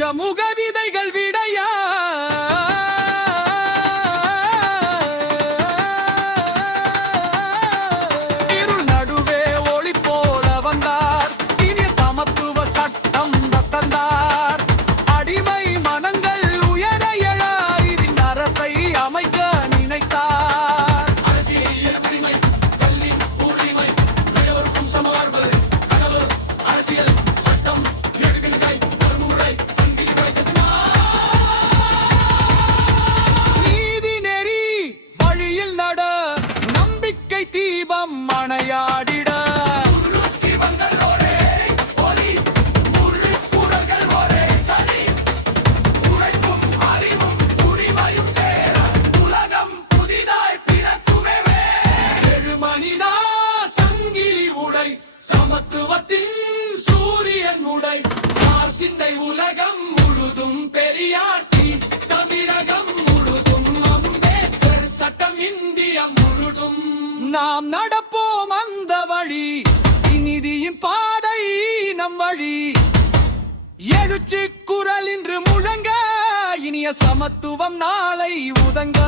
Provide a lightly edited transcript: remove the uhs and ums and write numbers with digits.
பஞ்சமுக விதைகள் விடையா இருள் நடுவே ஒளி போல வந்தார். இனி சமத்துவ சட்டம் தந்தார். அடிமை மனங்கள் உயர எழாரின் அரசை அமைக்க நினைத்தார். அரசியல் உரிமை, கல்வி உரிமை, அனைவருக்கும் சம வாழ்வு கனவு. அரசியல் சட்டம் தீபம் மணையாடிட மனிதா சங்கிலி உடை சமத்துவத்தின் சூரியன் உடை சிந்தை உலகம் முழுதும் பெரியார் தமிழகம் முழுதும் அம்பேத்கர் சட்டம் இந்தியம் முழுதும் நாம் நடப்போம் அந்த வழி. இந்நிதியின் பாதை நம் வழி. எழுச்சி குரல் இன்று முழங்க. இனிய சமத்துவம் நாளை உதங்க.